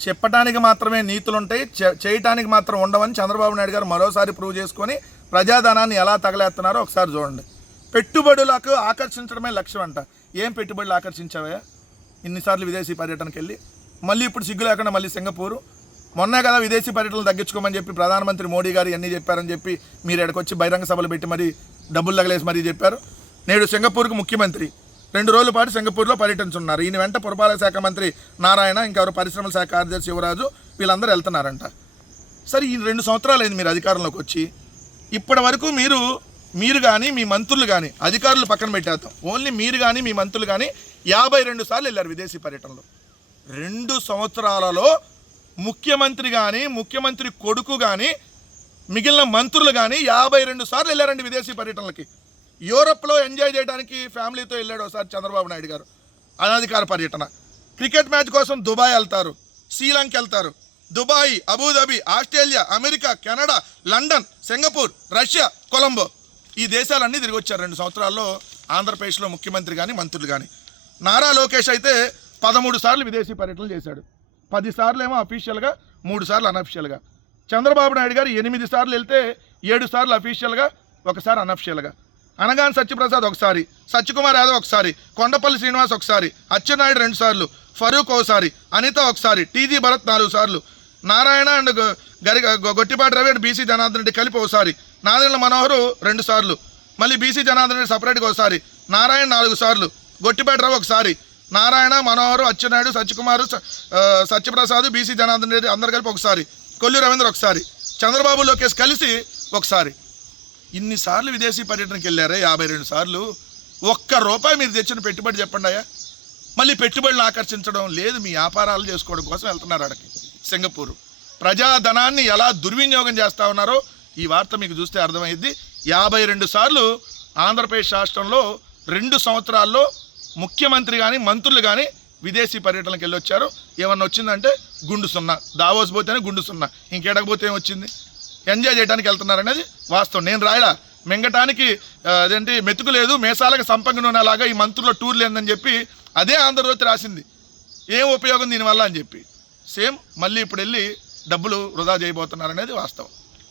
చెప్పడానికి మాత్రమే నీతులుంటాయి, చేయటానికి మాత్రం ఉండవని చంద్రబాబు నాయుడు గారు మరోసారి ప్రూవ్ చేసుకొని ప్రజాధనాన్ని ఎలా తగలేస్తున్నారో ఒకసారి చూడండి. పెట్టుబడులకు ఆకర్షించడమే లక్ష్యం అంట. ఏం పెట్టుబడులు ఆకర్షించావా? ఇన్నిసార్లు విదేశీ పర్యటనకి వెళ్ళి మళ్ళీ ఇప్పుడు సిగ్గు లేకుండా మళ్ళీ సింగపూరు. మొన్నే కదా విదేశీ పర్యటనలు తగ్గించుకోమని చెప్పి ప్రధానమంత్రి మోడీ గారు అన్నీ చెప్పారని చెప్పి మీరు ఎక్కడికొచ్చి బహిరంగ సభలు పెట్టి మరీ డబ్బులు తగలేసి మరీ చెప్పారు. నేడు సింగపూర్కు ముఖ్యమంత్రి 2 రోజుల పాటు సింగపూర్లో పర్యటించున్నారు. ఈయన వెంట పురపాలక శాఖ మంత్రి నారాయణ, ఇంకెవరు పరిశ్రమల శాఖ కార్యదర్శి యువరాజు, వీళ్ళందరూ వెళ్తున్నారంట. సరే, ఈ 2 సంవత్సరాలు అయింది మీరు అధికారంలోకి వచ్చి. ఇప్పటి వరకు మీరు కానీ మీ మంత్రులు కానీ, అధికారులు పక్కన పెట్టేద్దాం, ఓన్లీ మీరు కానీ మీ మంత్రులు కానీ 52 సార్లు వెళ్ళారు విదేశీ పర్యటనలో. 2 సంవత్సరాలలో ముఖ్యమంత్రి కానీ, ముఖ్యమంత్రి కొడుకు కానీ, మిగిలిన మంత్రులు కానీ 52 సార్లు వెళ్ళారండి విదేశీ పర్యటనలకి. యూరప్లో ఎంజాయ్ చేయడానికి ఫ్యామిలీతో వెళ్ళాడు ఒకసారి చంద్రబాబు నాయుడు గారు, అనధికార పర్యటన. క్రికెట్ మ్యాచ్ కోసం దుబాయ్ వెళ్తారు, శ్రీలంక వెళ్తారు. Dubai, Abu Dhabi, Australia, America, Canada, London, Singapore, Russia, Colombo, ఈ దేశాలన్నీ తిరిగి వచ్చారు 2 సంవత్సరాల్లో ఆంధ్రప్రదేశ్లో ముఖ్యమంత్రి కానీ మంత్రులు కానీ. నారా లోకేష్ అయితే 13 సార్లు విదేశీ పర్యటనలు చేశాడు. 10 సార్లు ఏమో అఫీషియల్గా, 3 సార్లు అనఫిషియల్గా. చంద్రబాబు నాయుడు గారు 8 సార్లు వెళ్తే 7 సార్లు అఫీషియల్గా, 1 సారి అనఫిషియల్గా. అనగాని సత్యప్రసాద్ ఒకసారి, సత్యకుమార్ యాదవ్ ఒకసారి, కొండపల్లి శ్రీనివాస్ ఒకసారి, అచ్చెన్నాయుడు 2 సార్లు, ఫరూక్ ఒకసారి, అనిత ఒకసారి, టీజీ భరత్ 4 సార్లు, Narayana and Gottipati Ravi and BC Janardhan Reddy కలిపి ఒకసారి, నాదెండ్ల మనోహరు 2 సార్లు, మళ్ళీ బీసీ జనార్దన్ రెడ్డి సపరేట్గా ఒకసారి, నారాయణ 4 సార్లు, గొట్టిపాటి రవి ఒకసారి, నారాయణ, మనోహరు, అచ్చెన్నాయుడు, సత్యకుమారు, సత్యప్రసాద్, బీసీ జనార్దన్ రెడ్డి అందరు కలిపి ఒకసారి, కొల్లు రవీంద్ర ఒకసారి, చంద్రబాబు లోకేష్ కలిసి ఒకసారి. ఇన్నిసార్లు విదేశీ పర్యటనకి వెళ్ళారే 52 సార్లు. ₹1 మీరు తెచ్చిన పెట్టుబడి చెప్పండి అయ్యా. మళ్ళీ పెట్టుబడులను ఆకర్షించడం లేదు, మీ వ్యాపారాలు చేసుకోవడం కోసం వెళ్తున్నారు అక్కడికి సింగపూరు. ప్రజాధనాన్ని ఎలా దుర్వినియోగం చేస్తూ ఉన్నారో ఈ వార్త మీకు చూస్తే అర్థమైంది. 52 సార్లు ఆంధ్రప్రదేశ్ రాష్ట్రంలో 2 సంవత్సరాల్లో ముఖ్యమంత్రి కానీ మంత్రులు కానీ విదేశీ పర్యటనకి వెళ్ళొచ్చారు. ఏమన్నా వచ్చిందంటే గుండు సున్నా. దావోస్ పోతేనే గుండు సున్నా, ఇంకేడకపోతే ఏమొచ్చింది? ఎంజాయ్ చేయడానికి వెళ్తున్నారనేది వాస్తవం. నేను రాయలా, మింగటానికి అదేంటి మెతుకు లేదు, మేసాలకు సంపంగి నూనె లాగా ఈ మంత్రుల టూర్ లేదని చెప్పి అదే ఆంధ్రజ్యోతి రాసింది. ఏం ఉపయోగం దీనివల్ల అని చెప్పి. సేమ్ మళ్ళీ ఇప్పుడు వెళ్ళి డబ్బులు వృధా చేయబోతున్నారనేది వాస్తవం.